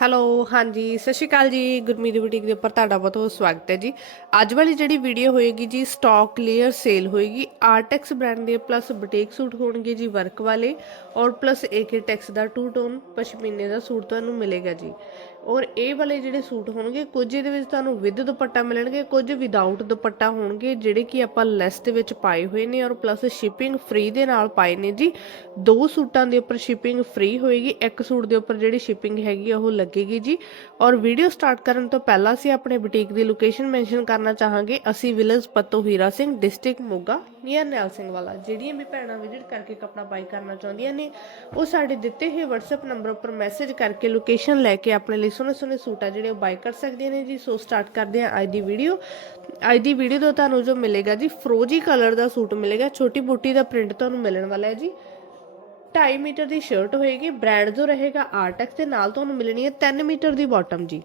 Hello, ਹਾਂਜੀ, ਸਤਿ ਸ਼੍ਰੀ ਅਕਾਲ ਜੀ। ਗੁਰਮੀਤ ਬੁਟੀਕ ਦੇ ਉੱਪਰ ਤੁਹਾਡਾ ਬਹੁਤ ਬਹੁਤ ਸਵਾਗਤ ਹੈ ਜੀ। ਅੱਜ ਵਾਲੀ ਜਿਹੜੀ ਵੀਡੀਓ ਹੋਏਗੀ ਜੀ ਸਟਾਕ ਕਲੀਅਰ ਸੇਲ ਹੋਏਗੀ। ਆਰਟੈਕਸ ਬ੍ਰਾਂਡ ਦੇ ਪਲੱਸ ਬੁਟੀਕ ਸੂਟ ਹੋਣਗੇ ਜੀ ਵਰਕ ਵਾਲੇ। ਔਰ ਪਲੱਸ ਏਕੇ ਟੈਕਸ ਦਾ ਟੂ ਟੋਨ ਪਸ਼ਮੀਨੇ ਦਾ ਸੂਟ ਤੁਹਾਨੂੰ ਮਿਲੇਗਾ ਜੀ। ਔਰ ਇਹ ਵਾਲੇ ਜਿਹੜੇ ਸੂਟ ਹੋਣਗੇ, ਕੁਝ ਇਹਦੇ ਵਿੱਚ ਤੁਹਾਨੂੰ ਵਿਦ ਦੁਪੱਟਾ ਮਿਲਣਗੇ, ਕੁਝ ਵਿਦਆਊਟ ਦੁਪੱਟਾ ਹੋਣਗੇ, ਜਿਹੜੇ ਕਿ ਆਪਾਂ ਲੈਸ ਦੇ ਵਿੱਚ ਪਾਏ ਹੋਏ ਨੇ ਔਰ ਪਲੱਸ ਸ਼ਿਪਿੰਗ ਫ੍ਰੀ ਦੇ ਨਾਲ ਪਾਏ ਨੇ ਜੀ। ਦੋ ਸੂਟਾਂ ਦੇ ਉੱਪਰ ਸ਼ਿਪਿੰਗ ਫ੍ਰੀ ਹੋਏਗੀ, ਇੱਕ ਸੂਟ ਦੇ ਉੱਪਰ ਜਿਹੜੀ ਸ਼ਿਪਿੰਗ ਹੈਗੀ ਉਹ ਲੱਗੇਗੀ ਜੀ। ਔਰ ਵੀਡੀਓ ਸਟਾਰਟ ਕਰਨ ਤੋਂ ਪਹਿਲਾਂ ਅਸੀਂ ਆਪਣੇ ਬੁਟੀਕ ਦੀ ਲੋਕੇਸ਼ਨ ਮੈਂਸ਼ਨ ਕਰਨਾ ਚਾਹਾਂਗੇ। ਅਸੀਂ village Patto Hira Singh district Moga near Nihal Singh Wala. ਜਿਹੜੀਆਂ ਵੀ ਭੈਣਾਂ ਵਿਜ਼ਿਟ ਕਰਕੇ ਕੱਪੜਾ ਬਾਈ ਕਰਨਾ ਚਾਹੁੰਦੀਆਂ ਨੇ, ਉਹ ਸਾਡੇ ਦਿੱਤੇ ਹੋਏ WhatsApp ਨੰਬਰ ਉੱਪਰ ਮੈਸੇਜ ਕਰਕੇ ਲੋਕੇਸ਼ਨ ਲੈ ਕੇ ਆਪਣੇ ਲਈ ਸੋਹਣੇ ਸੋਹਣੇ ਸੂਟ ਆ ਜਿਹੜੇ ਉਹ ਬਾਈ ਕਰ ਸਕਦੀਆਂ ਨੇ ਜੀ, ਸੋ ਸਟਾਰਟ ਕਰਦੇ ਹਾਂ ਅੱਜ ਦੀ ਵੀਡੀਓ ਅੱਜ ਦੀ ਵੀਡੀਓ ਤੋਂ ਤੁਹਾਨੂੰ ਜੋ ਮਿਲੇਗਾ ਜੀ ਫਰੋਜੀ ਕਲਰ ਦਾ ਸੂਟ ਮਿਲੇਗਾ, ਛੋਟੀ ਬੂਟੀ ਦਾ ਪ੍ਰਿੰਟ ਤੁਹਾਨੂੰ ਮਿਲਣ ਵਾਲਾ ਹੈ ਜੀ। 2.5 ਮੀਟਰ ਦੀ ਸ਼ਰਟ ਹੋਏਗੀ ਬ੍ਰਾਂਡ ਜੋ ਰਹੇਗਾ ਆਰਟੈਕਸ ਦੇ, ਨਾਲ ਤੁਹਾਨੂੰ ਮਿਲਣੀ ਹੈ 3 ਮੀਟਰ ਦੀ ਬਾਟਮ ਜੀ।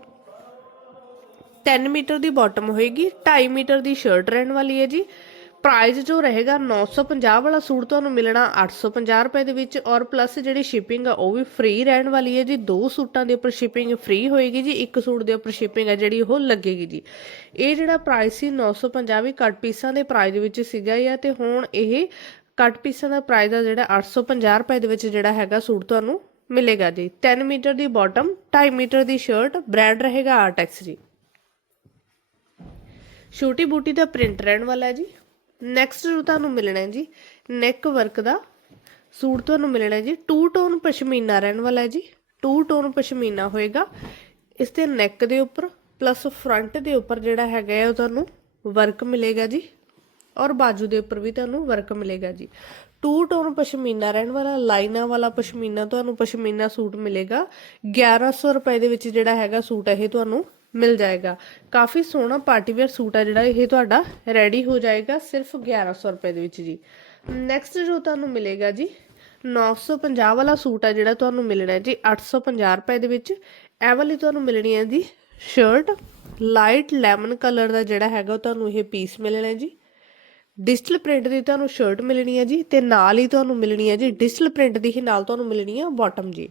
3 ਮੀਟਰ ਦੀ ਬਾਟਮ ਹੋਏਗੀ 2.5 ਮੀਟਰ ਦੀ ਸ਼ਰਟ ਰਹਿਣ ਵਾਲੀ ਹੈ ਜੀ। ਪ੍ਰਾਈਜ਼ ਜੋ ਰਹੇਗਾ 950 ਵਾਲਾ ਸੂਟ ਤੁਹਾਨੂੰ ਮਿਲਣਾ 850 ਰੁਪਏ ਦੇ ਵਿੱਚ ਔਰ ਪਲੱਸ ਜਿਹੜੀ ਸ਼ਿਪਿੰਗ ਆ, ਉਹ ਵੀ ਫ੍ਰੀ ਰਹਿਣ ਵਾਲੀ ਹੈ ਜੀ। ਦੋ ਸੂਟਾਂ ਦੇ ਉੱਪਰ ਸ਼ਿਪਿੰਗ ਫ੍ਰੀ ਹੋਏਗੀ ਜੀ, ਇੱਕ ਸੂਟ ਦੇ ਉੱਪਰ ਸ਼ਿਪਿੰਗ ਹੈ ਜਿਹੜੀ ਉਹ ਲੱਗੇਗੀ ਜੀ। ਇਹ ਜਿਹੜਾ ਪ੍ਰਾਈਸ ਸੀ 950 ਵੀ ਕੱਟ ਪੀਸਾਂ ਦੇ ਪ੍ਰਾਈਜ਼ ਵਿੱਚ ਸੀਗਾ ਜਾਂ, ਤੇ ਹੁਣ ਇਹ ਕੱਟ ਪੀਸਾਂ ਦਾ ਪ੍ਰਾਈਜ਼ ਆ ਜਿਹੜਾ 850 ਰੁਪਏ ਦੇ ਵਿੱਚ ਜਿਹੜਾ ਹੈਗਾ ਸੂਟ ਤੁਹਾਨੂੰ ਮਿਲੇਗਾ ਜੀ। 3 ਮੀਟਰ ਦੀ ਬਾਟਮ 2.5 ਮੀਟਰ ਦੀ ਸ਼ਰਟ ਬ੍ਰਾਂਡ ਰਹੇਗਾ ਆਰਟੈਕਸ ਜੀ। ਛੋਟੀ ਬੂਟੀ ਦਾ ਪ੍ਰਿੰਟ ਰਹਿਣ ਵਾਲਾ ਹੈ ਜੀ। ਨੈਕਸਟ ਜੋ ਤੁਹਾਨੂੰ ਮਿਲਣਾ ਹੈ ਜੀ ਨੈਕ ਵਰਕ ਦਾ, ਸੂਟ ਤੁਹਾਨੂੰ ਮਿਲਣਾ ਹੈ ਜੀ ਟੂ ਟੋਨ ਪਸ਼ਮੀਨਾ ਰਹਿਣ ਵਾਲਾ ਹੈ ਜੀ ਟੂ ਟੋਨ ਪਸ਼ਮੀਨਾ ਹੋਏਗਾ। ਇਸ 'ਤੇ ਨੈਕ ਦੇ ਉੱਪਰ ਪਲੱਸ ਫਰੰਟ ਦੇ ਉੱਪਰ ਜਿਹੜਾ ਹੈਗਾ ਹੈ, ਉਹ ਤੁਹਾਨੂੰ ਵਰਕ ਮਿਲੇਗਾ ਜੀ, ਔਰ ਬਾਜੂ ਦੇ ਉੱਪਰ ਵੀ ਤੁਹਾਨੂੰ ਵਰਕ ਮਿਲੇਗਾ ਜੀ। ਟੂ ਟੋਨ ਪਸ਼ਮੀਨਾ ਰਹਿਣ ਵਾਲਾ ਲਾਈਨਾਂ ਵਾਲਾ ਪਸ਼ਮੀਨਾ, ਤੁਹਾਨੂੰ ਪਸ਼ਮੀਨਾ ਸੂਟ ਮਿਲੇਗਾ। 1100 ਰੁਪਏ ਦੇ ਵਿੱਚ ਜਿਹੜਾ ਹੈਗਾ ਸੂਟ ਇਹ ਤੁਹਾਨੂੰ ਮਿਲ ਜਾਏਗਾ। ਕਾਫੀ ਸੋਹਣਾ ਪਾਰਟੀ ਵੇਅਰ ਸੂਟ ਆ ਜਿਹੜਾ, ਇਹ ਤੁਹਾਡਾ ਰੈਡੀ ਹੋ ਜਾਏਗਾ ਸਿਰਫ 1100 ਰੁਪਏ ਦੇ ਵਿੱਚ ਜੀ। ਨੈਕਸਟ ਜੋ ਤੁਹਾਨੂੰ ਮਿਲੇਗਾ ਜੀ 950 ਵਾਲਾ ਸੂਟ ਆ ਜਿਹੜਾ ਤੁਹਾਨੂੰ ਮਿਲਣਾ ਹੈ ਜੀ 850 ਰੁਪਏ ਦੇ ਵਿੱਚ। ਇਹ ਵਾਲੀ ਤੁਹਾਨੂੰ ਮਿਲਣੀ ਹੈ ਜੀ ਸ਼ਰਟ ਲਾਈਟ ਲੈਮਨ ਕਲਰ ਦਾ ਜਿਹੜਾ ਹੈਗਾ ਉਹ ਤੁਹਾਨੂੰ ਇਹ ਪੀਸ ਮਿਲਣਾ ਹੈ ਜੀ। ਡਿਜੀਟਲ ਪ੍ਰਿੰਟ ਦੀ ਤੁਹਾਨੂੰ ਸ਼ਰਟ ਮਿਲਣੀ ਹੈ ਜੀ ਤੇ ਨਾਲ ਹੀ ਤੁਹਾਨੂੰ ਮਿਲਣੀ ਹੈ ਜੀ ਡਿਜੀਟਲ ਪ੍ਰਿੰਟ ਦੀ ਹੀ ਨਾਲ ਤੁਹਾਨੂੰ ਮਿਲਣੀ ਹੈ ਬਾਟਮ ਜੀ।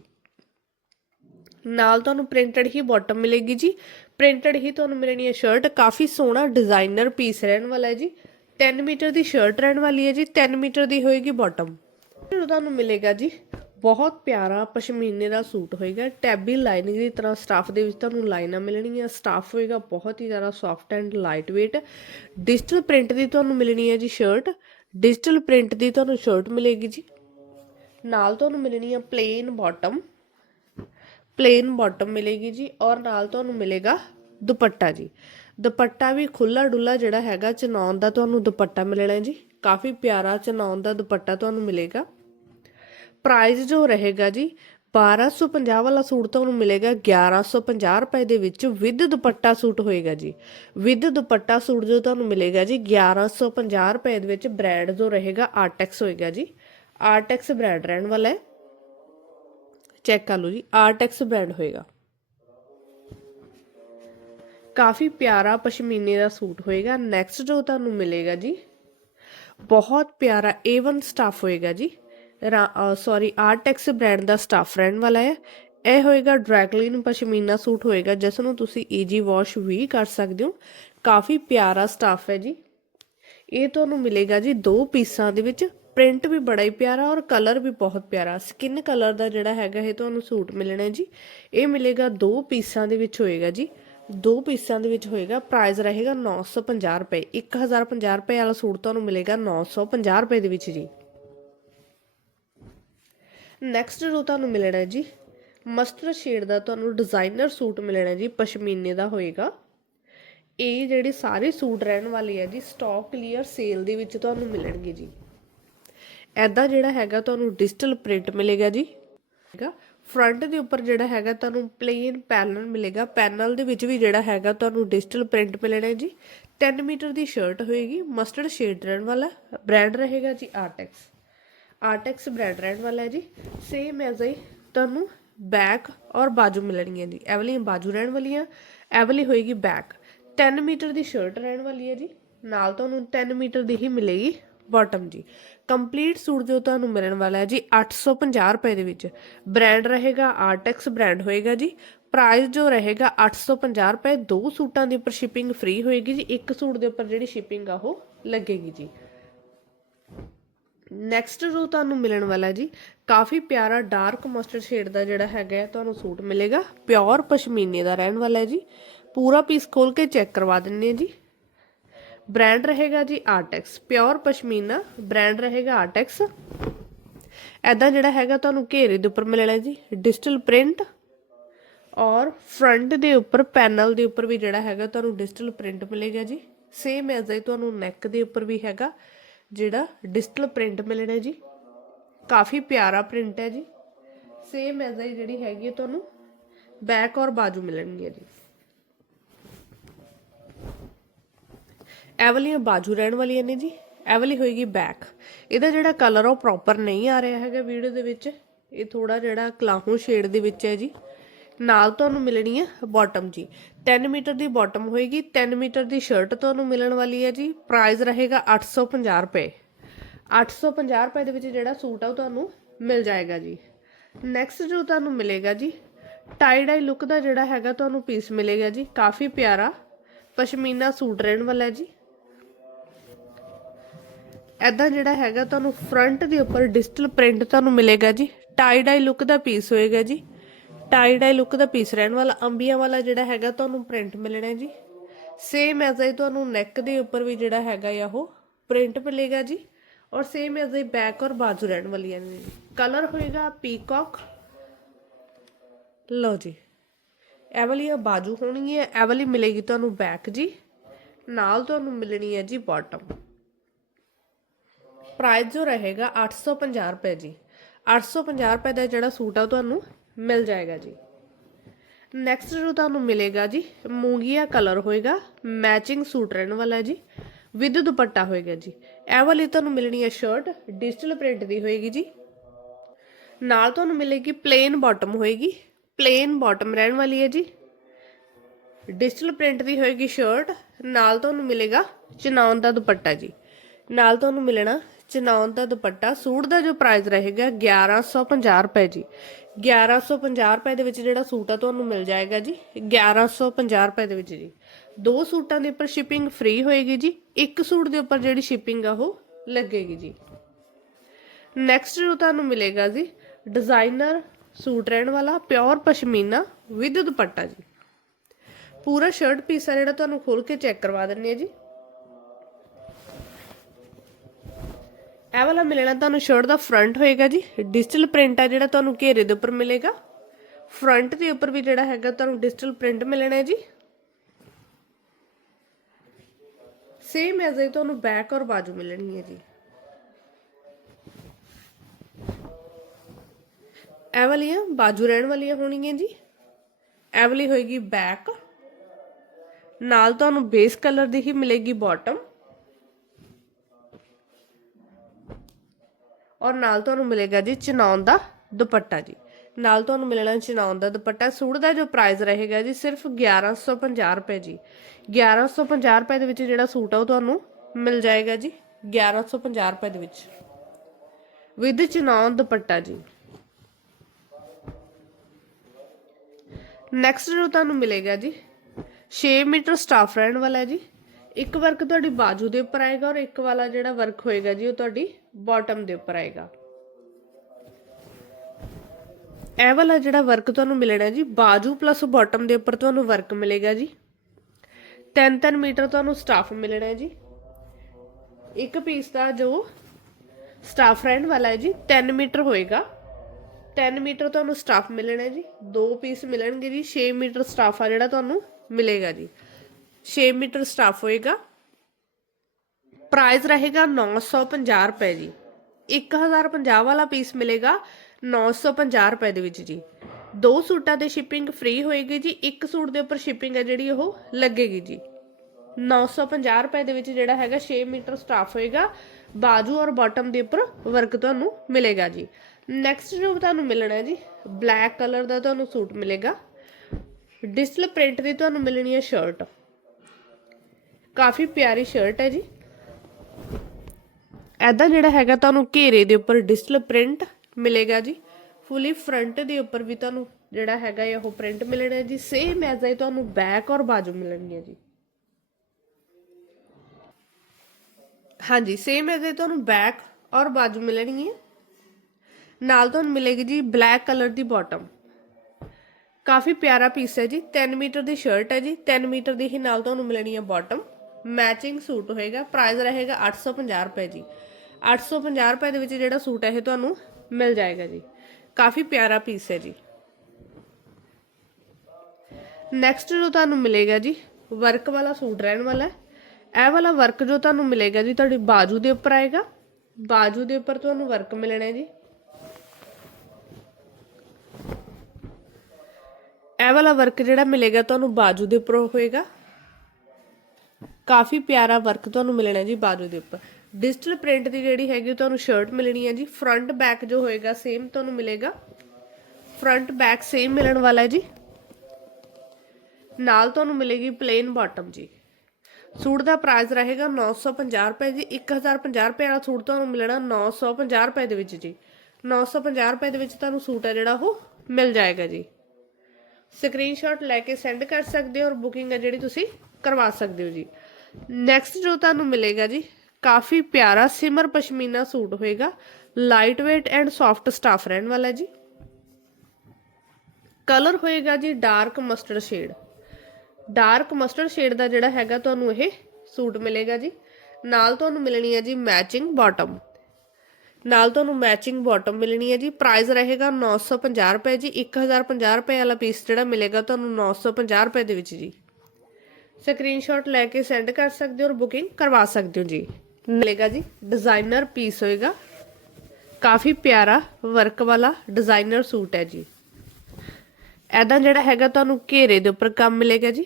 ਨਾਲ ਤੁਹਾਨੂੰ ਪ੍ਰਿੰਟਡ ਹੀ ਬਾਟਮ ਮਿਲੇਗੀ ਜੀ। ਪ੍ਰਿੰਟਡ ਹੀ ਤੁਹਾਨੂੰ ਮਿਲਣੀ ਹੈ ਸ਼ਰਟ ਕਾਫੀ ਸੋਹਣਾ ਡਿਜ਼ਾਈਨਰ ਪੀਸ ਰਹਿਣ ਵਾਲਾ ਹੈ ਜੀ। 10 ਮੀਟਰ ਦੀ ਸ਼ਰਟ ਰਹਿਣ ਵਾਲੀ ਹੈ ਜੀ। 10 ਮੀਟਰ ਦੀ ਹੋਏਗੀ ਬਾਟਮ ਫਿਰ ਤੁਹਾਨੂੰ ਮਿਲੇਗਾ ਜੀ। ਬਹੁਤ ਪਿਆਰਾ ਪਸ਼ਮੀਨੇ ਦਾ ਸੂਟ ਹੋਏਗਾ। ਟੈਬੀ ਲਾਈਨਿੰਗ ਦੀ ਤਰ੍ਹਾਂ ਸਟਾਫ ਦੇ ਵਿੱਚ ਤੁਹਾਨੂੰ ਲਾਈਨਾਂ ਮਿਲਣਗੀਆਂ। ਸਟਾਫ ਹੋਏਗਾ ਬਹੁਤ ਹੀ ਜ਼ਿਆਦਾ soft and light weight digital print ਦੀ ਤੁਹਾਨੂੰ ਮਿਲਣੀ ਹੈ ਜੀ ਸ਼ਰਟ ਡਿਜੀਟਲ ਪ੍ਰਿੰਟ ਦੀ ਤੁਹਾਨੂੰ ਸ਼ਰਟ ਮਿਲੇਗੀ ਜੀ। ਨਾਲ ਤੁਹਾਨੂੰ ਮਿਲਣੀ ਹੈ ਪਲੇਨ ਬਾਟਮ ਪਲੇਨ ਬਾਟਮ ਮਿਲੇਗੀ ਜੀ ਔਰ ਨਾਲ ਤੁਹਾਨੂੰ ਮਿਲੇਗਾ ਦੁਪੱਟਾ ਜੀ। ਦੁਪੱਟਾ ਵੀ ਖੁੱਲਾ ਡੁੱਲਾ ਜਿਹੜਾ ਹੈਗਾ ਚਨੌਨ ਦਾ ਤੁਹਾਨੂੰ ਦੁਪੱਟਾ ਮਿਲਣਾ ਜੀ। ਕਾਫੀ ਪਿਆਰਾ ਚਨੌਨ ਦਾ ਦੁਪੱਟਾ ਤੁਹਾਨੂੰ ਮਿਲੇਗਾ। ਪ੍ਰਾਈਸ ਜੋ ਰਹੇਗਾ ਜੀ 1250 ਵਾਲਾ ਸੂਟ ਤੁਹਾਨੂੰ ਮਿਲੇਗਾ 1150 ਰੁਪਏ ਦੇ ਵਿੱਚ ਵਿਦ ਦੁਪੱਟਾ ਸੂਟ ਹੋਏਗਾ ਜੀ। ਵਿਦ ਦੁਪੱਟਾ ਸੂਟ ਜੋ ਤੁਹਾਨੂੰ ਮਿਲੇਗਾ ਜੀ 1150 ਰੁਪਏ ਦੇ ਵਿੱਚ ਬ੍ਰਾਂਡ ਜੋ ਰਹੇਗਾ ਆਰਟੈਕਸ ਹੋਏਗਾ ਜੀ। ਆਰਟੈਕਸ ਬ੍ਰਾਂਡ ਰਹਿਣ ਵਾਲਾ ਹੈ। ਚੈੱਕ ਕਰ ਲਓ ਜੀ ਆਰਟੈਕਸ ਬ੍ਰਾਂਡ ਹੋਏਗਾ। ਕਾਫੀ ਪਿਆਰਾ ਪਸ਼ਮੀਨੇ ਦਾ ਸੂਟ ਹੋਏਗਾ। ਨੈਕਸਟ ਜੋ ਤੁਹਾਨੂੰ ਮਿਲੇਗਾ ਜੀ, ਬਹੁਤ ਪਿਆਰਾ A1 ਸਟਾਫ ਹੋਏਗਾ ਜੀ। ਸੌਰੀ ਆਰਟੈਕਸ ਬ੍ਰਾਂਡ ਦਾ ਸਟਾਫ ਰਹਿਣ ਵਾਲਾ ਹੈ। ਇਹ ਹੋਏਗਾ ਡਰੈਕਲਿਨ ਪਸ਼ਮੀਨਾ ਸੂਟ ਹੋਏਗਾ ਜਿਸ ਨੂੰ ਤੁਸੀਂ ਈਜੀ ਵਾਸ਼ ਵੀ ਕਰ ਸਕਦੇ ਹੋ। ਕਾਫੀ ਪਿਆਰਾ ਸਟਾਫ ਹੈ ਜੀ। ਇਹ ਤੁਹਾਨੂੰ ਮਿਲੇਗਾ ਜੀ ਦੋ ਪੀਸਾਂ ਦੇ ਵਿੱਚ। ਪ੍ਰਿੰਟ ਵੀ ਬੜਾ ਹੀ ਪਿਆਰਾ ਔਰ ਕਲਰ ਵੀ ਬਹੁਤ ਪਿਆਰਾ। ਸਕਿਨ ਕਲਰ ਦਾ ਜਿਹੜਾ ਹੈਗਾ ਇਹ ਤੁਹਾਨੂੰ ਸੂਟ ਮਿਲਣਾ ਜੀ। ਇਹ ਮਿਲੇਗਾ ਦੋ ਪੀਸਾਂ ਦੇ ਵਿੱਚ ਹੋਏਗਾ ਜੀ। ਦੋ ਪੀਸਾਂ ਦੇ ਵਿੱਚ ਹੋਏਗਾ ਪ੍ਰਾਈਸ ਰਹੇਗਾ 950 ਰੁਪਏ। 1050 ਰੁਪਏ ਵਾਲਾ ਸੂਟ ਤੁਹਾਨੂੰ ਮਿਲੇਗਾ 950 ਰੁਪਏ ਦੇ ਵਿੱਚ ਜੀ। ਨੈਕਸਟ ਜੋ ਤੁਹਾਨੂੰ ਮਿਲਣਾ ਜੀ ਮਸਟਰਡ ਸ਼ੇਡ ਦਾ ਤੁਹਾਨੂੰ ਡਿਜ਼ਾਈਨਰ ਸੂਟ ਮਿਲਣਾ ਜੀ, ਪਸ਼ਮੀਨੇ ਦਾ ਹੋਏਗਾ। ਇਹ ਜਿਹੜੇ ਸਾਰੇ ਸੂਟ ਰਹਿਣ ਵਾਲੇ ਆ ਜੀ ਸਟਾਕ ਕਲੀਅਰ ਸੇਲ ਦੇ ਵਿੱਚ ਤੁਹਾਨੂੰ ਮਿਲਣਗੇ ਜੀ। ਐਦਾਂ ਜਿਹੜਾ ਹੈਗਾ ਤੁਹਾਨੂੰ ਡਿਜੀਟਲ ਪ੍ਰਿੰਟ ਮਿਲੇਗਾ ਜੀ। ਹੈਗਾ। ਫਰੰਟ ਦੇ ਉੱਪਰ ਜਿਹੜਾ ਹੈਗਾ ਤੁਹਾਨੂੰ ਪਲੇਨ ਪੈਨਲ ਮਿਲੇਗਾ। ਪੈਨਲ ਦੇ ਵਿੱਚ ਵੀ ਜਿਹੜਾ ਹੈਗਾ ਤੁਹਾਨੂੰ ਡਿਜੀਟਲ ਪ੍ਰਿੰਟ ਮਿਲਣਾ ਜੀ। 10 ਮੀਟਰ ਦੀ ਸ਼ਰਟ ਹੋਏਗੀ। ਮਸਟਰਡ ਸ਼ੇਡ ਰਹਿਣ ਵਾਲਾ ਬ੍ਰਾਂਡ ਰਹੇਗਾ ਜੀ ਆਰਟੈਕਸ ਆਰਟੈਕਸ ਬ੍ਰਾਂਡ ਰਹਿਣ ਵਾਲਾ ਹੈ ਜੀ। ਸੇਮ ਐਜ਼ ਹੀ ਤੁਹਾਨੂੰ ਬੈਕ ਔਰ ਬਾਜੂ ਮਿਲਣਗੀਆਂ ਜੀ। ਇਹ ਵਾਲੀਆਂ ਬਾਜੂ ਰਹਿਣ ਵਾਲੀਆਂ। ਇਹ ਵਾਲੀ ਹੋਏਗੀ ਬੈਕ 10 ਮੀਟਰ ਦੀ ਸ਼ਰਟ ਰਹਿਣ ਵਾਲੀ ਹੈ ਜੀ। ਨਾਲ ਤੁਹਾਨੂੰ 10 ਮੀਟਰ ਦੀ ਹੀ ਮਿਲੇਗੀ। ਬਾਟਮ ਜੀ। ਕੰਪਲੀਟ ਸੂਟ ਜੋ ਤੁਹਾਨੂੰ ਮਿਲਣ ਵਾਲਾ ਹੈ ਜੀ 850 ਰੁਪਏ ਦੇ ਵਿੱਚ। ਬ੍ਰਾਂਡ ਰਹੇਗਾ ਆਰਟੈਕਸ ਬ੍ਰਾਂਡ ਹੋਏਗਾ ਜੀ। ਪ੍ਰਾਈਸ ਜੋ ਰਹੇਗਾ 850 ਰੁਪਏ। ਦੋ ਸੂਟਾਂ ਦੇ ਉੱਪਰ ਸ਼ਿਪਿੰਗ ਫ੍ਰੀ ਹੋਏਗੀ ਜੀ। ਇੱਕ ਸੂਟ ਦੇ ਉੱਪਰ ਜਿਹੜੀ ਸ਼ਿਪਿੰਗ ਆ ਉਹ ਲੱਗੇਗੀ ਜੀ। ਨੈਕਸਟ ਜੋ ਤੁਹਾਨੂੰ ਮਿਲਣ ਵਾਲਾ ਜੀ, ਕਾਫੀ ਪਿਆਰਾ ਡਾਰਕ ਮਸਟਰਡ ਸ਼ੇਡ ਦਾ ਜਿਹੜਾ ਹੈਗਾ ਤੁਹਾਨੂੰ ਸੂਟ ਮਿਲੇਗਾ। ਪਿਓਰ ਪਸ਼ਮੀਨੇ ਦਾ ਰਹਿਣ ਵਾਲਾ ਹੈ ਜੀ। ਪੂਰਾ ਪੀਸ ਖੋਲ ਕੇ ਚੈੱਕ ਕਰਵਾ ਦਿੰਨੇ ਆ ਜੀ। ਬ੍ਰਾਂਡ ਰਹੇਗਾ ਜੀ ਆਰਟੈਕਸ, ਪਿਓਰ ਪਸ਼ਮੀਨਾ ਬ੍ਰਾਂਡ ਰਹੇਗਾ ਆਰਟੈਕਸ। ਐਦਾਂ ਜਿਹੜਾ ਹੈਗਾ ਤੁਹਾਨੂੰ ਘੇਰੇ ਦੇ ਉੱਪਰ ਮਿਲਣਾ ਜੀ, ਡਿਜੀਟਲ ਪ੍ਰਿੰਟ ਔਰ ਫਰੰਟ ਦੇ ਉੱਪਰ, ਪੈਨਲ ਦੇ ਉੱਪਰ ਵੀ ਜਿਹੜਾ ਹੈਗਾ ਤੁਹਾਨੂੰ ਡਿਜੀਟਲ ਪ੍ਰਿੰਟ ਮਿਲੇਗਾ ਜੀ। ਸੇਮ ਐਜ਼ ਹੀ ਤੁਹਾਨੂੰ ਨੈਕ ਦੇ ਉੱਪਰ ਵੀ ਹੈਗਾ, ਜਿਹੜਾ ਡਿਜੀਟਲ ਪ੍ਰਿੰਟ ਮਿਲਣਾ ਜੀ। ਕਾਫੀ ਪਿਆਰਾ ਪ੍ਰਿੰਟ ਹੈ ਜੀ। ਸੇਮ ਐਜ਼ ਹੀ ਜਿਹੜੀ ਹੈਗੀ ਹੈ ਤੁਹਾਨੂੰ ਬੈਕ ਔਰ ਬਾਜੂ ਮਿਲਣਗੀਆਂ ਜੀ। ਇਹ ਵਾਲੀਆਂ ਬਾਜੂ ਰਹਿਣ ਵਾਲੀਆਂ ਨੇ ਜੀ, ਇਹ ਵਾਲੀ ਹੋਏਗੀ ਬੈਕ ਇਹਦਾ ਜਿਹੜਾ ਕਲਰ ਉਹ ਪ੍ਰੋਪਰ ਨਹੀਂ ਆ ਰਿਹਾ ਹੈਗਾ ਵੀਡੀਓ ਦੇ ਵਿੱਚ। ਇਹ ਥੋੜਾ ਜਿਹੜਾ ਕਲਾਹੂ ਸ਼ੇਡ ਦੇ ਵਿੱਚ ਹੈ ਜੀ। ਨਾਲ ਤੁਹਾਨੂੰ ਮਿਲਣੀ ਹੈ ਬਾਟਮ ਜੀ। 10 ਮੀਟਰ ਦੀ ਬਾਟਮ ਹੋਏਗੀ 3 ਮੀਟਰ ਦੀ ਸ਼ਰਟ ਤੁਹਾਨੂੰ ਮਿਲਣ ਵਾਲੀ ਹੈ ਜੀ। ਪ੍ਰਾਈਸ ਰਹੇਗਾ 850 ਰੁਪਏ। 850 ਰੁਪਏ ਦੇ ਵਿੱਚ ਜਿਹੜਾ ਸੂਟ ਆ ਉਹ ਤੁਹਾਨੂੰ ਮਿਲ ਜਾਏਗਾ ਜੀ। ਨੈਕਸਟ ਜੋ ਤੁਹਾਨੂੰ ਮਿਲੇਗਾ ਜੀ ਟਾਈ ਡਾਈ ਲੁੱਕ ਦਾ ਜਿਹੜਾ ਹੈਗਾ ਤੁਹਾਨੂੰ ਪੀਸ ਮਿਲੇਗਾ ਜੀ। ਕਾਫੀ ਪਿਆਰਾ ਪਸ਼ਮੀਨਾ ਸੂਟ ਰਹਿਣ ਵਾਲਾ ਜੀ। ਐਦਾਂ ਜਿਹੜਾ ਹੈਗਾ ਤੁਹਾਨੂੰ ਫਰੰਟ ਦੇ ਉੱਪਰ ਡਿਜੀਟਲ ਪ੍ਰਿੰਟ ਤੁਹਾਨੂੰ ਮਿਲੇਗਾ ਜੀ। ਟਾਈ ਡਾਈ ਲੁੱਕ ਦਾ ਪੀਸ ਹੋਏਗਾ ਜੀ। ਟਾਈ ਡਾਈ ਲੁੱਕ ਦਾ ਪੀਸ ਰਹਿਣ ਵਾਲਾ, ਅੰਬੀਆਂ ਵਾਲਾ ਜਿਹੜਾ ਹੈਗਾ ਤੁਹਾਨੂੰ ਪ੍ਰਿੰਟ ਮਿਲਣਾ ਜੀ। ਸੇਮ ਐਜ਼ ਹੀ ਤੁਹਾਨੂੰ ਨੈਕ ਦੇ ਉੱਪਰ ਵੀ ਜਿਹੜਾ ਹੈਗਾ ਆ ਉਹ ਪ੍ਰਿੰਟ ਮਿਲੇਗਾ ਜੀ। ਔਰ ਸੇਮ ਐਜ਼ ਹੀ ਬੈਕ ਔਰ ਬਾਜੂ ਰਹਿਣ ਵਾਲੀਆਂ ਨੇ ਕਲਰ ਹੋਏਗਾ ਪੀਕੌਕ ਲਓ ਜੀ। ਇਹ ਵਾਲੀ ਆ ਬਾਜੂ ਹੋਣੀ ਹੈ ਇਹ ਵਾਲੀ ਮਿਲੇਗੀ ਤੁਹਾਨੂੰ ਬੈਕ ਜੀ। ਨਾਲ ਤੁਹਾਨੂੰ ਮਿਲਣੀ ਹੈ ਜੀ ਬਾਟਮ ਪ੍ਰਾਈਸ ਜੋ ਰਹੇਗਾ 850 ਰੁਪਏ ਜੀ। 850 ਰੁਪਏ ਦਾ ਜਿਹੜਾ ਸੂਟ ਆ ਉਹ ਤੁਹਾਨੂੰ ਮਿਲ ਜਾਏਗਾ ਜੀ। ਨੈਕਸਟ ਜੋ ਤੁਹਾਨੂੰ ਮਿਲੇਗਾ ਜੀ, ਮੂੰਗੀਆ ਕਲਰ ਹੋਏਗਾ ਮੈਚਿੰਗ ਸੂਟ ਰਹਿਣ ਵਾਲਾ ਜੀ, ਵਿਦ ਦੁਪੱਟਾ ਹੋਏਗਾ ਜੀ। ਇਹ ਵਾਲੀ ਤੁਹਾਨੂੰ ਮਿਲਣੀ ਹੈ ਸ਼ਰਟ ਡਿਜੀਟਲ ਪ੍ਰਿੰਟ ਦੀ ਹੋਏਗੀ ਜੀ। ਨਾਲ ਤੁਹਾਨੂੰ ਮਿਲੇਗੀ ਪਲੇਨ ਬਾਟਮ ਹੋਏਗੀ ਪਲੇਨ ਬਾਟਮ ਰਹਿਣ ਵਾਲੀ ਹੈ ਜੀ। ਡਿਜੀਟਲ ਪ੍ਰਿੰਟ ਦੀ ਹੋਏਗੀ ਸ਼ਰਟ ਨਾਲ ਤੁਹਾਨੂੰ ਮਿਲੇਗਾ ਚਨਾਉਣ ਦਾ ਦੁਪੱਟਾ ਜੀ। ਨਾਲ ਤੁਹਾਨੂੰ ਮਿਲਣਾ ਚਨਾਉਣ ਦਾ ਦੁਪੱਟਾ ਸੂਟ ਦਾ ਜੋ ਪ੍ਰਾਈਸ ਰਹੇਗਾ 1150 ਰੁਪਏ ਜੀ। 1150 ਰੁਪਏ ਦੇ ਵਿੱਚ ਜਿਹੜਾ ਸੂਟ ਆ ਤੁਹਾਨੂੰ ਮਿਲ ਜਾਏਗਾ ਜੀ 1150 ਰੁਪਏ ਦੇ ਵਿੱਚ ਜੀ। ਦੋ ਸੂਟਾਂ ਦੇ ਉੱਪਰ ਸ਼ਿਪਿੰਗ ਫ੍ਰੀ ਹੋਏਗੀ ਜੀ, ਇੱਕ ਸੂਟ ਦੇ ਉੱਪਰ ਜਿਹੜੀ ਸ਼ਿਪਿੰਗ ਆ ਉਹ ਲੱਗੇਗੀ ਜੀ। ਨੈਕਸਟ ਜੋ ਤੁਹਾਨੂੰ ਮਿਲੇਗਾ ਜੀ ਡਿਜ਼ਾਈਨਰ ਸੂਟ ਰਹਿਣ ਵਾਲਾ ਪਿਓਰ ਪਸ਼ਮੀਨਾ ਵਿਦ ਦੁਪੱਟਾ ਜੀ। ਪੂਰਾ ਸ਼ਰਟ ਪੀਸ ਆ ਜਿਹੜਾ ਤੁਹਾਨੂੰ ਖੋਲ ਕੇ ਚੈੱਕ ਕਰਵਾ ਦਿੰਨੀ ਆ ਜੀ। ਇਹ ਵਾਲਾ ਮਿਲਣਾ ਤੁਹਾਨੂੰ ਸ਼ਰਟ ਦਾ ਫਰੰਟ ਹੋਏਗਾ ਜੀ। ਡਿਜੀਟਲ ਪ੍ਰਿੰਟ ਆ ਜਿਹੜਾ ਤੁਹਾਨੂੰ ਘੇਰੇ ਦੇ ਉੱਪਰ ਮਿਲੇਗਾ। ਫਰੰਟ ਦੇ ਉੱਪਰ ਵੀ ਜਿਹੜਾ ਹੈਗਾ ਤੁਹਾਨੂੰ ਡਿਜੀਟਲ ਪ੍ਰਿੰਟ ਮਿਲਣਾ ਹੈ ਜੀ। ਸੇਮ ਐਜ਼ ਹੀ ਤੁਹਾਨੂੰ ਬੈਕ ਔਰ ਬਾਜੂ ਮਿਲਣੀ ਹੈ ਜੀ। ਇਹ ਵਾਲੀਆਂ ਬਾਜੂ ਰਹਿਣ ਵਾਲੀਆਂ ਹੋਣਗੀਆਂ ਜੀ। ਇਹ ਵਾਲੀ ਹੋਏਗੀ ਬੈਕ ਨਾਲ ਤੁਹਾਨੂੰ ਬੇਸ ਕਲਰ ਦੀ ਹੀ ਮਿਲੇਗੀ ਬਾਟਮ ਔਰ ਨਾਲ ਤੁਹਾਨੂੰ ਮਿਲੇਗਾ ਜੀ ਚਨਾਉਣ ਦਾ ਦੁਪੱਟਾ ਜੀ। ਨਾਲ ਤੁਹਾਨੂੰ ਮਿਲਣਾ ਚਨਾਉਣ ਦਾ ਦੁਪੱਟਾ। ਸੂਟ ਦਾ ਜੋ ਪ੍ਰਾਈਸ ਰਹੇਗਾ ਜੀ ਸਿਰਫ 1150 ਰੁਪਏ ਜੀ। 1150 ਰੁਪਏ ਦੇ ਵਿੱਚ ਜਿਹੜਾ ਸੂਟ ਆ ਉਹ ਤੁਹਾਨੂੰ ਮਿਲ ਜਾਏਗਾ ਜੀ 1150 ਰੁਪਏ ਦੇ ਵਿੱਚ। ਵਿਦ ਚਨਾਉਣ ਦੁਪੱਟਾ ਜੀ। ਨੈਕਸਟ ਜੋ ਤੁਹਾਨੂੰ ਮਿਲੇਗਾ ਜੀ 6 ਮੀਟਰ ਸਟਾਫ ਰਹਿਣ ਵਾਲਾ ਹੈ ਜੀ। ਇੱਕ ਵਰਕ ਤੁਹਾਡੀ ਬਾਜੂ ਦੇ ਉੱਪਰ ਆਏਗਾ ਔਰ ਇੱਕ ਵਾਲਾ ਜਿਹੜਾ ਵਰਕ ਹੋਏਗਾ ਜੀ ਉਹ ਤੁਹਾਡੀ ਬਾਟਮ ਦੇ ਉੱਪਰ ਆਏਗਾ। ਇਹ ਵਾਲਾ ਜਿਹੜਾ ਵਰਕ ਤੁਹਾਨੂੰ ਮਿਲਣਾ ਜੀ, ਬਾਜੂ ਪਲੱਸ ਬਾਟਮ ਦੇ ਉੱਪਰ ਤੁਹਾਨੂੰ ਵਰਕ ਮਿਲੇਗਾ ਜੀ। 3-3 ਮੀਟਰ ਤੁਹਾਨੂੰ ਸਟਾਫ ਮਿਲਣਾ ਜੀ। ਇੱਕ ਪੀਸ ਦਾ ਜੋ ਸਟਾਫ ਰਹਿਣ ਵਾਲਾ ਹੈ ਜੀ 3 ਮੀਟਰ ਹੋਏਗਾ। 3 ਮੀਟਰ ਤੁਹਾਨੂੰ ਸਟਾਫ ਮਿਲਣਾ ਜੀ। ਦੋ ਪੀਸ ਮਿਲਣਗੇ ਜੀ 6 ਮੀਟਰ ਸਟਾਫ ਆ ਜਿਹੜਾ ਤੁਹਾਨੂੰ ਮਿਲੇਗਾ ਜੀ। 6 ਮੀਟਰ ਸਟਾਫ ਹੋਏਗਾ। ਪ੍ਰਾਈਸ ਰਹੇਗਾ 950 ਰੁਪਏ ਜੀ। 1050 ਵਾਲਾ ਪੀਸ ਮਿਲੇਗਾ 950 ਰੁਪਏ ਦੇ ਵਿੱਚ ਜੀ। ਦੋ ਸੂਟਾਂ ਦੇ ਸ਼ਿਪਿੰਗ ਫ੍ਰੀ ਹੋਏਗੀ ਜੀ। ਇੱਕ ਸੂਟ ਦੇ ਉੱਪਰ ਸ਼ਿਪਿੰਗ ਹੈ ਜਿਹੜੀ ਉਹ ਲੱਗੇਗੀ ਜੀ। 950 ਰੁਪਏ ਦੇ ਵਿੱਚ ਜਿਹੜਾ ਹੈਗਾ 6 ਮੀਟਰ ਸਟਾਫ ਹੋਏਗਾ। ਬਾਜੂ ਔਰ ਬਾਟਮ ਦੇ ਉੱਪਰ ਵਰਕ ਤੁਹਾਨੂੰ ਮਿਲੇਗਾ ਜੀ। ਨੈਕਸਟ ਜੋ ਤੁਹਾਨੂੰ ਮਿਲਣਾ ਹੈ ਜੀ ਬਲੈਕ ਕਲਰ ਦਾ ਤੁਹਾਨੂੰ ਸੂਟ ਮਿਲੇਗਾ। ਡਿਜੀਟਲ ਪ੍ਰਿੰਟ ਦੀ ਤੁਹਾਨੂੰ ਮਿਲਣੀ ਹੈ ਸ਼ਰਟ ਕਾਫੀ ਪਿਆਰੀ ਸ਼ਰਟ ਹੈ ਜੀ। ਐਦਾਂ ਜਿਹੜਾ ਹੈਗਾ ਤੁਹਾਨੂੰ ਘੇਰੇ ਦੇ ਉੱਪਰ ਡਿਸਟਲ ਪ੍ਰਿੰਟ ਮਿਲੇਗਾ ਜੀ। ਫੁੱਲੀ ਫਰੰਟ ਦੇ ਉੱਪਰ ਵੀ ਤੁਹਾਨੂੰ ਜਿਹੜਾ ਹੈਗਾ ਇਹ ਉਹ ਪ੍ਰਿੰਟ ਮਿਲਣਾ ਜੀ। ਸੇਮ ਐਜ਼ ਇਹ ਤੁਹਾਨੂੰ ਬੈਕ ਔਰ ਬਾਜੂ ਮਿਲਣਗੀਆਂ ਜੀ। ਹਾਂਜੀ ਸੇਮ ਐਜ਼ ਇਹ ਤੁਹਾਨੂੰ ਬੈਕ ਔਰ ਬਾਜੂ ਮਿਲਣਗੀਆਂ। ਨਾਲ ਤੁਹਾਨੂੰ ਮਿਲੇਗੀ ਜੀ ਬਲੈਕ ਕਲਰ ਦੀ ਬਾਟਮ ਕਾਫੀ ਪਿਆਰਾ ਪੀਸ ਹੈ ਜੀ। 3 ਮੀਟਰ ਦੀ ਸ਼ਰਟ ਹੈ ਜੀ। 3 ਮੀਟਰ ਦੀ ਹੀ ਨਾਲ ਤੁਹਾਨੂੰ ਮਿਲਣੀ ਹੈ ਬਾਟਮ ਮੈਚਿੰਗ ਸੂਟ ਹੋਏਗਾ। ਪ੍ਰਾਈਸ ਰਹੇਗਾ 850 ਰੁਪਏ ਜੀ। 850 ਰੁਪਏ ਦੇ ਵਿੱਚ ਜਿਹੜਾ ਸੂਟ ਹੈ, ਇਹ ਤੁਹਾਨੂੰ ਮਿਲ ਜਾਏਗਾ ਜੀ। ਕਾਫੀ ਪਿਆਰਾ ਪੀਸ ਹੈ ਜੀ। ਨੈਕਸਟ ਜੋ ਤੁਹਾਨੂੰ ਮਿਲੇਗਾ ਜੀ ਵਰਕ ਵਾਲਾ ਸੂਟ ਰਹਿਣ ਵਾਲਾ ਇਹ ਵਾਲਾ ਵਰਕ ਜੋ ਤੁਹਾਨੂੰ ਮਿਲੇਗਾ ਜੀ, ਤੁਹਾਡੀ ਬਾਜੂ ਦੇ ਉੱਪਰ ਆਏਗਾ। ਬਾਜੂ ਦੇ ਉੱਪਰ ਤੁਹਾਨੂੰ ਵਰਕ ਮਿਲਣਾ ਹੈ ਜੀ। ਇਹ ਵਾਲਾ ਵਰਕ ਜਿਹੜਾ ਮਿਲੇਗਾ, ਤੁਹਾਨੂੰ ਬਾਜੂ ਦੇ ਉੱਪਰ ਹੋਏਗਾ। ਕਾਫੀ ਪਿਆਰਾ ਵਰਕ ਤੁਹਾਨੂੰ ਮਿਲਣਾ ਜੀ ਬਾਜੂ ਦੇ ਉੱਪਰ। ਡਿਜੀਟਲ ਪ੍ਰਿੰਟ ਦੀ ਜਿਹੜੀ ਹੈਗੀ ਉਹ ਤੁਹਾਨੂੰ ਸ਼ਰਟ ਮਿਲਣੀ ਹੈ ਜੀ। ਫਰੰਟ ਬੈਕ ਜੋ ਹੋਏਗਾ ਸੇਮ ਤੁਹਾਨੂੰ ਮਿਲੇਗਾ। ਫਰੰਟ ਬੈਕ ਸੇਮ ਮਿਲਣ ਵਾਲਾ ਹੈ ਜੀ। ਨਾਲ ਤੁਹਾਨੂੰ ਮਿਲੇਗੀ ਪਲੇਨ ਬਾਟਮ ਜੀ। ਸੂਟ ਦਾ ਪ੍ਰਾਈਸ ਰਹੇਗਾ 950 ਰੁਪਏ ਜੀ। 1050 ਰੁਪਏ ਵਾਲਾ ਸੂਟ ਤੁਹਾਨੂੰ ਮਿਲਣਾ 950 ਰੁਪਏ ਦੇ ਵਿੱਚ ਜੀ। 950 ਰੁਪਏ ਦੇ ਵਿੱਚ ਤੁਹਾਨੂੰ ਸੂਟ ਹੈ ਜਿਹੜਾ ਉਹ ਮਿਲ ਜਾਏਗਾ ਜੀ। ਸਕਰੀਨਸ਼ਾਟ ਲੈ ਕੇ ਸੈਂਡ ਕਰ ਸਕਦੇ ਹੋ ਔਰ ਬੁਕਿੰਗ ਹੈ ਜਿਹੜੀ ਤੁਸੀਂ ਕਰਵਾ ਸਕਦੇ ਹੋ ਜੀ। ਨੈਕਸਟ ਜੋ ਤੁਹਾਨੂੰ ਮਿਲੇਗਾ ਜੀ, ਕਾਫੀ ਪਿਆਰਾ ਸਿਮਰ ਪਸ਼ਮੀਨਾ ਸੂਟ ਹੋਏਗਾ light weight and soft stuff ਰਹਿਣ ਵਾਲਾ ਜੀ। ਕਲਰ ਹੋਏਗਾ ਜੀ dark mustard shade dark mustard shade ਦਾ ਜਿਹੜਾ ਹੈਗਾ ਤੁਹਾਨੂੰ ਇਹ ਸੂਟ ਮਿਲੇਗਾ ਜੀ। ਨਾਲ ਤੁਹਾਨੂੰ ਮਿਲਣੀ ਹੈ ਜੀ ਮੈਚਿੰਗ ਬਾਟਮ ਨਾਲ ਤੁਹਾਨੂੰ ਮੈਚਿੰਗ ਬਾਟਮ ਮਿਲਣੀ ਹੈ ਜੀ। ਪ੍ਰਾਈਸ ਰਹੇਗਾ 950 ਰੁਪਏ ਜੀ। 1050 ਰੁਪਏ ਵਾਲਾ ਪੀਸ ਜਿਹੜਾ ਮਿਲੇਗਾ ਤੁਹਾਨੂੰ 950 ਰੁਪਏ ਦੇ ਵਿੱਚ ਜੀ। ਸਕਰੀਨਸ਼ਾਟ ਲੈ ਕੇ ਸੈਂਡ ਕਰ ਸਕਦੇ ਹੋ ਔਰ ਬੁਕਿੰਗ ਕਰਵਾ ਸਕਦੇ ਹੋ ਜੀ ਮਿਲੇਗਾ ਜੀ ਡਿਜ਼ਾਈਨਰ ਪੀਸ ਹੋਏਗਾ ਕਾਫੀ ਪਿਆਰਾ ਵਰਕ ਵਾਲਾ ਡਿਜ਼ਾਈਨਰ ਸੂਟ ਹੈ ਜੀ ਐਦਾਂ ਜਿਹੜਾ ਹੈਗਾ ਤੁਹਾਨੂੰ ਘੇਰੇ ਦੇ ਉੱਪਰ ਕੰਮ ਮਿਲੇਗਾ ਜੀ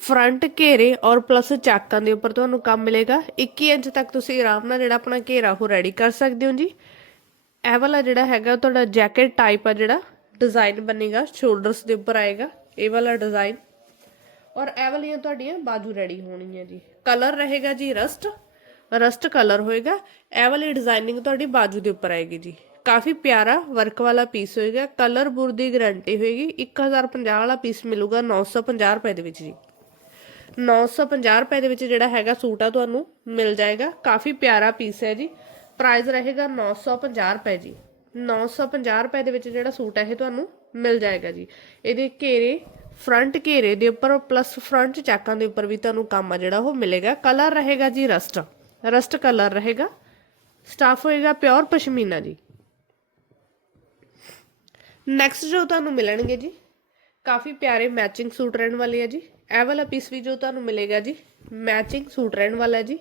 ਫਰੰਟ ਘੇਰੇ ਔਰ ਪਲੱਸ ਚਾਕਾਂ ਦੇ ਉੱਪਰ ਤੁਹਾਨੂੰ ਕੰਮ ਮਿਲੇਗਾ 21 ਇੰਚ ਤੱਕ ਤੁਸੀਂ ਆਰਾਮ ਨਾਲ ਜਿਹੜਾ ਆਪਣਾ ਘੇਰਾ ਉਹ ਰੈਡੀ ਕਰ ਸਕਦੇ ਹੋ ਜੀ ਇਹ ਵਾਲਾ ਜਿਹੜਾ ਹੈਗਾ ਤੁਹਾਡਾ ਜੈਕਟ ਟਾਈਪ ਆ ਜਿਹੜਾ ਡਿਜ਼ਾਈਨ ਬਣੇਗਾ ਸ਼ੋਲਡਰਸ ਦੇ ਉੱਪਰ ਆਏਗਾ ਇਹ ਵਾਲਾ ਡਿਜ਼ਾਈਨ ਔਰ ਇਹ ਵਾਲੀਆਂ ਤੁਹਾਡੀਆਂ ਬਾਜੂ ਰੈਡੀ ਹੋਣੀਆਂ ਜੀ। ਕਲਰ ਰਹੇਗਾ ਜੀ ਰਸਟ। ਰਸਟ ਕਲਰ ਹੋਏਗਾ। ਇਹ ਵਾਲੀ ਡਿਜ਼ਾਈਨਿੰਗ ਤੁਹਾਡੀ ਬਾਜੂ ਦੇ ਉੱਪਰ ਆਏਗੀ ਜੀ। ਕਾਫੀ ਪਿਆਰਾ ਵਰਕ ਵਾਲਾ ਪੀਸ ਹੋਏਗਾ। ਕਲਰ ਬੁਰ ਦੀ ਗਾਰੰਟੀ ਹੋਏਗੀ। 1050 ਵਾਲਾ ਪੀਸ ਮਿਲੂਗਾ 950 ਰੁਪਏ ਦੇ ਵਿੱਚ ਜੀ। 950 ਰੁਪਏ ਦੇ ਵਿੱਚ ਜਿਹੜਾ ਹੈਗਾ ਸੂਟ ਆ ਤੁਹਾਨੂੰ ਮਿਲ ਜਾਏਗਾ। ਕਾਫੀ ਪਿਆਰਾ ਪੀਸ ਹੈ ਜੀ। ਪ੍ਰਾਈਸ ਰਹੇਗਾ 950 ਰੁਪਏ ਜੀ। 950 ਰੁਪਏ ਦੇ ਵਿੱਚ ਜਿਹੜਾ ਸੂਟ ਹੈ ਇਹ ਤੁਹਾਨੂੰ ਮਿਲ ਜਾਏਗਾ ਜੀ। ਇਹਦੇ ਘੇਰੇ ਫਰੰਟ ਘੇਰੇ ਦੇ ਉੱਪਰ ਪਲੱਸ ਫਰੰਟ ਚਾਕਾਂ ਦੇ ਉੱਪਰ ਵੀ ਤੁਹਾਨੂੰ ਕੰਮ ਆ ਜਿਹੜਾ ਉਹ ਮਿਲੇਗਾ। ਕਲਰ ਰਹੇਗਾ ਜੀ ਰਸਟ। ਰਸਟ ਕਲਰ ਰਹੇਗਾ। ਸਟਾਫ ਹੋਏਗਾ ਪਿਓਰ ਪਸ਼ਮੀਨਾ ਜੀ। ਨੈਕਸਟ ਜੋ ਤੁਹਾਨੂੰ ਮਿਲਣਗੇ ਜੀ, ਕਾਫੀ ਪਿਆਰੇ ਮੈਚਿੰਗ ਸੂਟ ਰਹਿਣ ਵਾਲੇ ਆ ਜੀ। ਇਹ ਵਾਲਾ ਪੀਸ ਵੀ ਜੋ ਤੁਹਾਨੂੰ ਮਿਲੇਗਾ ਜੀ ਮੈਚਿੰਗ ਸੂਟ ਰਹਿਣ ਵਾਲਾ ਜੀ।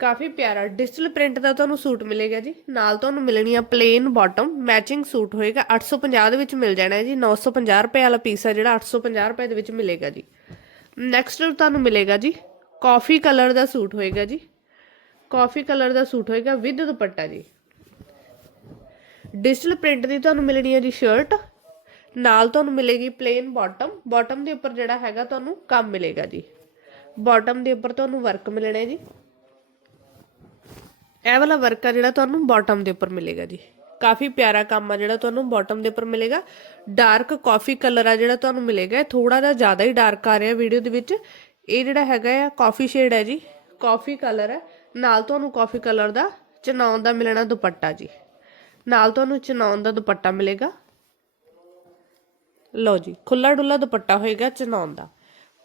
ਕਾਫੀ ਪਿਆਰਾ ਡਿਜੀਟਲ ਪ੍ਰਿੰਟ ਦਾ ਤੁਹਾਨੂੰ ਸੂਟ ਮਿਲੇਗਾ ਜੀ। ਨਾਲ ਤੁਹਾਨੂੰ ਮਿਲਣੀ ਆ ਪਲੇਨ ਬਾਟਮ ਮੈਚਿੰਗ ਸੂਟ ਹੋਏਗਾ। 850 ਦੇ ਵਿੱਚ ਮਿਲ ਜਾਣਾ ਹੈ ਜੀ 950 ਰੁਪਏ ਵਾਲਾ ਪੀਸ ਹੈ ਜਿਹੜਾ 850 ਰੁਪਏ ਦੇ ਵਿੱਚ ਮਿਲੇਗਾ ਜੀ। ਨੈਕਸਟ ਤੁਹਾਨੂੰ ਮਿਲੇਗਾ ਜੀ ਕਾਫੀ ਕਲਰ ਦਾ ਸੂਟ ਹੋਏਗਾ ਜੀ। ਕਾਫੀ ਕਲਰ ਦਾ ਸੂਟ ਹੋਏਗਾ ਵਿਦ ਦੁਪੱਟਾ ਜੀ। ਡਿਜੀਟਲ ਪ੍ਰਿੰਟ ਦੀ ਤੁਹਾਨੂੰ ਮਿਲਣੀ ਹੈ ਜੀ ਸ਼ਰਟ ਨਾਲ ਤੁਹਾਨੂੰ ਮਿਲੇਗੀ ਪਲੇਨ ਬਾਟਮ ਬਾਟਮ ਦੇ ਉੱਪਰ ਜਿਹੜਾ ਹੈਗਾ ਤੁਹਾਨੂੰ ਕੰਮ ਮਿਲੇਗਾ ਜੀ। ਬਾਟਮ ਦੇ ਉੱਪਰ ਤੁਹਾਨੂੰ ਵਰਕ ਮਿਲਣਾ ਹੈ ਜੀ। ਇਹ ਵਾਲਾ ਵਰਕ ਆ ਜਿਹੜਾ ਤੁਹਾਨੂੰ ਬਾਟਮ ਦੇ ਉੱਪਰ ਮਿਲੇਗਾ ਜੀ। ਕਾਫੀ ਪਿਆਰਾ ਕੰਮ ਆ ਜਿਹੜਾ ਤੁਹਾਨੂੰ ਬਾਟਮ ਦੇ ਉੱਪਰ ਮਿਲੇਗਾ। ਡਾਰਕ ਕਾਫੀ ਕਲਰ ਆ ਜਿਹੜਾ ਤੁਹਾਨੂੰ ਮਿਲੇਗਾ। ਇਹ ਥੋੜਾ ਜਿਹਾ ਜ਼ਿਆਦਾ ਹੀ ਡਾਰਕ ਆ ਰਿਹਾ ਵੀਡੀਓ ਦੇ ਵਿੱਚ। ਇਹ ਜਿਹੜਾ ਹੈਗਾ ਆ ਕਾਫੀ ਸ਼ੇਡ ਹੈ ਜੀ। ਕਾਫੀ ਕਲਰ ਹੈ ਨਾਲ ਤੁਹਾਨੂੰ ਕਾਫੀ ਕਲਰ ਦਾ ਚਨਾਉਣ ਦਾ ਮਿਲਣਾ ਦੁਪੱਟਾ ਜੀ। ਨਾਲ ਤੁਹਾਨੂੰ ਚਨਾਉਣ ਦਾ ਦੁਪੱਟਾ ਮਿਲੇਗਾ। ਲਓ ਜੀ ਖੁੱਲਾ ਡੁੱਲਾ ਦੁਪੱਟਾ ਹੋਏਗਾ ਚਨਾਉਣ ਦਾ।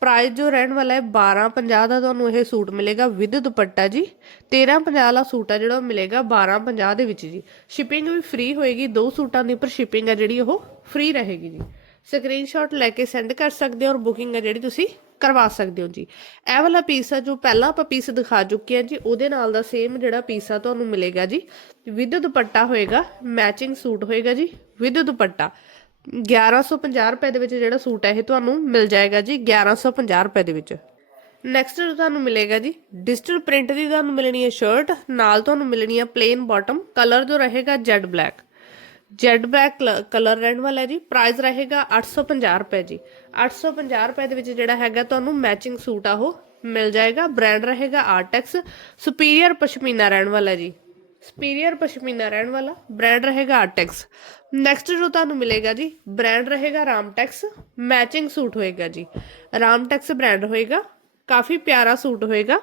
ਪ੍ਰਾਈਸ ਜੋ ਰਹਿਣ ਵਾਲਾ ਹੈ 1250 ਦਾ ਤੁਹਾਨੂੰ ਇਹ ਸੂਟ ਮਿਲੇਗਾ ਵਿਦ ਦੁਪੱਟਾ ਜੀ। 1350 ਵਾਲਾ ਸੂਟ ਆ ਜਿਹੜਾ ਉਹ ਮਿਲੇਗਾ 1250 ਦੇ ਵਿੱਚ ਜੀ। ਸ਼ਿਪਿੰਗ ਵੀ ਫ੍ਰੀ ਹੋਏਗੀ, ਦੋ ਸੂਟਾਂ ਦੀ ਪਰ ਸ਼ਿਪਿੰਗ ਆ ਜਿਹੜੀ ਉਹ ਫ੍ਰੀ ਰਹੇਗੀ ਜੀ। ਸਕਰੀਨਸ਼ਾਟ ਲੈ ਕੇ ਸੈਂਡ ਕਰ ਸਕਦੇ ਹੋ ਔਰ ਬੁਕਿੰਗ ਆ ਜਿਹੜੀ ਤੁਸੀਂ ਕਰਵਾ ਸਕਦੇ ਹੋ ਜੀ। ਇਹ ਵਾਲਾ ਪੀਸ ਆ ਜੋ ਪਹਿਲਾਂ ਆਪਾਂ ਪੀਸ ਦਿਖਾ ਚੁੱਕੇ ਆ ਜੀ, ਉਹਦੇ ਨਾਲ ਦਾ ਸੇਮ ਜਿਹੜਾ ਪੀਸ ਆ ਤੁਹਾਨੂੰ ਮਿਲੇਗਾ ਜੀ। ਵਿਦ ਦੁਪੱਟਾ ਹੋਏਗਾ ਮੈਚਿੰਗ ਸੂਟ ਹੋਏਗਾ ਜੀ ਵਿਦ ਦੁਪੱਟਾ। 1150 ਰੁਪਏ ਦੇ ਵਿੱਚ ਜਿਹੜਾ ਸੂਟ ਹੈ ਇਹ ਤੁਹਾਨੂੰ ਮਿਲ ਜਾਏਗਾ ਜੀ 1150 ਰੁਪਏ ਦੇ ਵਿੱਚ। ਨੈਕਸਟ ਤੁਹਾਨੂੰ ਮਿਲੇਗਾ ਜੀ ਡਿਜੀਟਲ ਪ੍ਰਿੰਟ ਦੀ ਤੁਹਾਨੂੰ ਮਿਲਣੀ ਹੈ ਸ਼ਰਟ ਨਾਲ ਤੁਹਾਨੂੰ ਮਿਲਣੀ ਹੈ ਪਲੇਨ ਬਾਟਮ ਕਲਰ ਜੋ ਰਹੇਗਾ jade black jade black colour ਰਹਿਣ ਵਾਲਾ ਹੈ ਜੀ ਪ੍ਰਾਈਸ ਰਹੇਗਾ 850 ਰੁਪਏ ਜੀ। 850 ਰੁਪਏ ਦੇ ਵਿੱਚ ਜਿਹੜਾ ਹੈਗਾ ਤੁਹਾਨੂੰ ਮੈਚਿੰਗ ਸੂਟ ਆ ਉਹ ਮਿਲ ਜਾਏਗਾ ਬ੍ਰਾਂਡ ਰਹੇਗਾ ਆਰਟੈਕਸ ਸੁਪੀਰੀਅਰ ਪਸ਼ਮੀਨਾ ਰਹਿਣ ਵਾਲਾ ਜੀ। ਸੁਪੀਰੀਅਰ ਪਸ਼ਮੀਨਾ ਰਹਿਣ ਵਾਲਾ ਬ੍ਰਾਂਡ ਰਹੇਗਾ ਆਰਟੈਕਸ ਨੈਕਸਟ ਜੋ ਤੁਹਾਨੂੰ ਮਿਲੇਗਾ ਜੀ ਬ੍ਰਾਂਡ ਰਹੇਗਾ ਰਾਮਟੈਕਸ ਮੈਚਿੰਗ ਸੂਟ ਹੋਏਗਾ ਜੀ। ਰਾਮਟੈਕਸ ਬ੍ਰਾਂਡ ਹੋਏਗਾ, ਕਾਫੀ ਪਿਆਰਾ ਸੂਟ ਹੋਏਗਾ।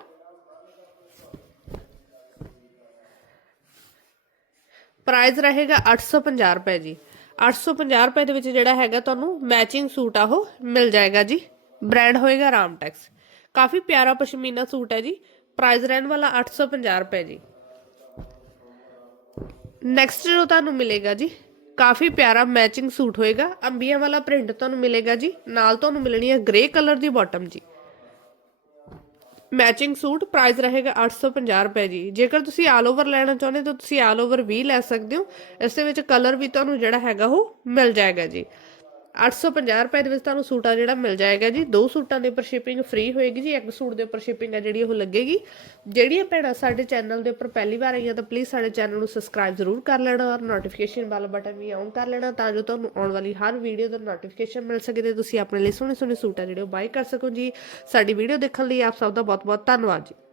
ਪ੍ਰਾਈਸ ਰਹੇਗਾ 850 ਰੁਪਏ ਜੀ। 850 ਰੁਪਏ ਦੇ ਵਿੱਚ ਜਿਹੜਾ ਹੈਗਾ ਤੁਹਾਨੂੰ ਮੈਚਿੰਗ ਸੂਟ ਆ ਉਹ ਮਿਲ ਜਾਏਗਾ ਜੀ। ਬ੍ਰਾਂਡ ਹੋਏਗਾ ਰਾਮਟੈਕਸ ਕਾਫੀ ਪਿਆਰਾ ਪਸ਼ਮੀਨਾ ਸੂਟ ਹੈ ਜੀ। ਪ੍ਰਾਈਸ ਰਹਿਣ ਵਾਲਾ 850 ਰੁਪਏ ਜੀ। ਨੈਕਸਟ ਜੋ ਤੁਹਾਨੂੰ ਮਿਲੇਗਾ ਜੀ ਕਾਫੀ ਪਿਆਰਾ ਮੈਚਿੰਗ ਸੂਟ ਹੋਏਗਾ। ਅੰਬੀਆਂ ਵਾਲਾ ਪ੍ਰਿੰਟ ਤੁਹਾਨੂੰ ਮਿਲੇਗਾ ਜੀ। ਨਾਲ ਤੁਹਾਨੂੰ ਮਿਲਣੀ ਹੈ ਗ੍ਰੇ ਕਲਰ ਦੀ ਬਾਟਮ ਜੀ। ਮੈਚਿੰਗ ਸੂਟ ਪ੍ਰਾਈਸ ਰਹੇਗਾ 850 ਰੁਪਏ ਜੀ। ਜੇਕਰ ਤੁਸੀਂ ਆਲ ਓਵਰ ਲੈਣਾ ਚਾਹੁੰਦੇ ਤਾਂ ਤੁਸੀਂ ਆਲ ਓਵਰ ਵੀ ਲੈ ਸਕਦੇ ਹੋ। ਇਸ ਦੇ ਵਿੱਚ ਕਲਰ ਵੀ ਤੁਹਾਨੂੰ ਜਿਹੜਾ ਹੈਗਾ ਉਹ ਮਿਲ ਜਾਏਗਾ ਜੀ। 850 ਰੁਪਏ ਦੇ ਵਿੱਚ ਤੁਹਾਨੂੰ ਸੂਟ ਆ ਜਿਹੜਾ ਮਿਲ ਜਾਏਗਾ ਜੀ। ਦੋ ਸੂਟਾਂ ਦੇ ਉੱਪਰ ਸ਼ਿਪਿੰਗ ਫ੍ਰੀ ਹੋਏਗੀ ਜੀ। ਇੱਕ ਸੂਟ ਦੇ ਉੱਪਰ ਸ਼ਿਪਿੰਗ ਆ ਜਿਹੜੀ ਉਹ ਲੱਗੇਗੀ। ਜਿਹੜੀਆਂ ਭੈਣਾਂ ਸਾਡੇ ਚੈਨਲ ਦੇ ਉੱਪਰ ਪਹਿਲੀ ਵਾਰ ਆਈਆਂ ਤਾਂ ਪਲੀਜ਼ ਸਾਡੇ ਚੈਨਲ ਨੂੰ ਸਬਸਕ੍ਰਾਈਬ ਜ਼ਰੂਰ ਕਰ ਲੈਣਾ ਔਰ ਨੋਟੀਫਿਕੇਸ਼ਨ ਵਾਲਾ ਬਟਨ ਵੀ ਔਨ ਕਰ ਲੈਣਾ ਤਾਂ ਜੋ ਤੁਹਾਨੂੰ ਆਉਣ ਵਾਲੀ ਹਰ ਵੀਡੀਓ ਦਾ ਨੋਟੀਫਿਕੇਸ਼ਨ ਮਿਲ ਸਕੇ ਤੇ ਤੁਸੀਂ ਆਪਣੇ ਲਈ ਸੋਹਣੇ ਸੋਹਣੇ ਸੂਟ ਆ ਜਿਹੜੇ ਉਹ ਬਾਈ ਕਰ ਸਕੋ ਜੀ। ਸਾਡੀ ਵੀਡੀਓ ਦੇਖਣ ਲਈ ਆਪ ਸਭ ਦਾ ਬਹੁਤ ਬਹੁਤ ਧੰਨਵਾਦ ਜੀ।